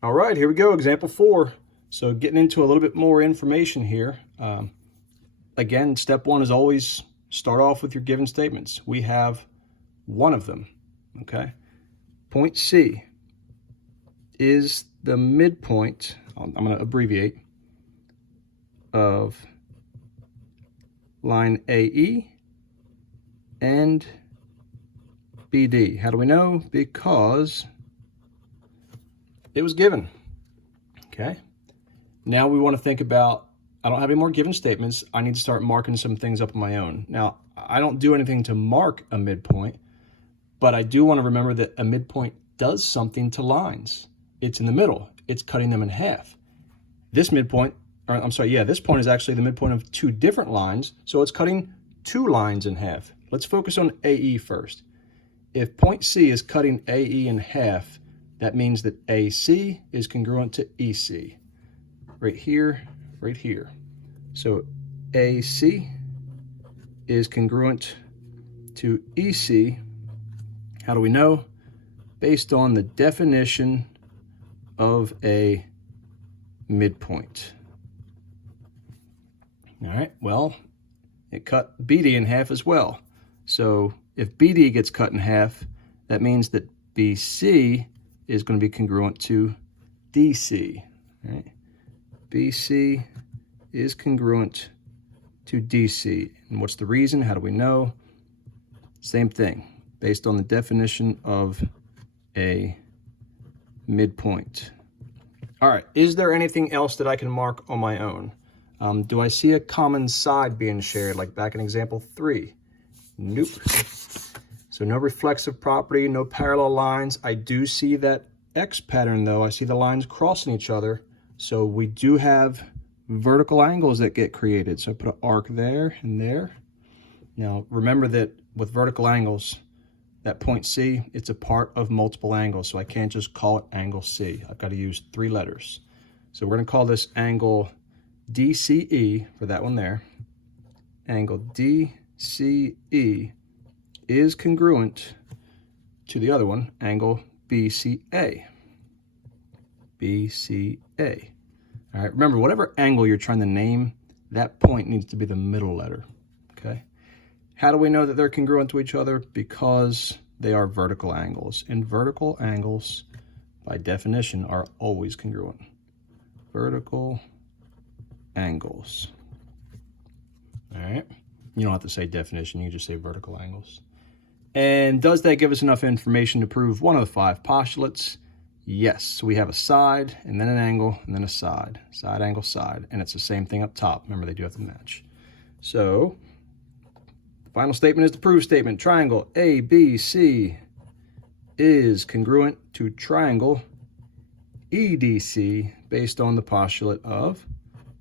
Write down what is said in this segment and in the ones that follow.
All right, here we go, example 4. So getting into a little bit more information here. Again, step 1 is always start off with your given statements. We have one of them, okay? Point C is the midpoint, I'm going to abbreviate, of line AE and BD. How do we know? Because it was given, okay? Now we want to think about, I don't have any more given statements. I need to start marking some things up on my own. Now, I don't do anything to mark a midpoint, but I do want to remember that a midpoint does something to lines. It's in the middle. It's cutting them in half. This midpoint, this point is actually the midpoint of 2 different lines, so it's cutting 2 lines in half. Let's focus on AE first. If point C is cutting AE in half, that means that AC is congruent to EC. Right here, right here. So AC is congruent to EC. How do we know? Based on the definition of a midpoint. All right, well, it cut BD in half as well. So if BD gets cut in half, that means that BC is going to be congruent to DC. All right? BC is congruent to DC. And what's the reason? How do we know? Same thing, based on the definition of a midpoint. All right, is there anything else that I can mark on my own? Do I see a common side being shared, like back in example 3? Nope. So no reflexive property, no parallel lines. I do see that X pattern though. I see the lines crossing each other. So we do have vertical angles that get created. So I put an arc there and there. Now remember that with vertical angles, that point C, it's a part of multiple angles. So I can't just call it angle C. I've got to use 3 letters. So we're going to call this angle DCE for that one there. Angle DCE is congruent to the other one, angle BCA. BCA. All right, remember, whatever angle you're trying to name, that point needs to be the middle letter, okay? How do we know that they're congruent to each other? Because they are vertical angles, and vertical angles, by definition, are always congruent. Vertical angles. All right, you don't have to say definition, you can just say vertical angles. And does that give us enough information to prove one of the 5 postulates? Yes, so we have a side, and then an angle, and then a side. Side, angle, side, and it's the same thing up top. Remember, they do have to match. So, the final statement is the proof statement. Triangle ABC is congruent to triangle EDC based on the postulate of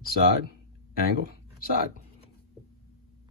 side, angle, side.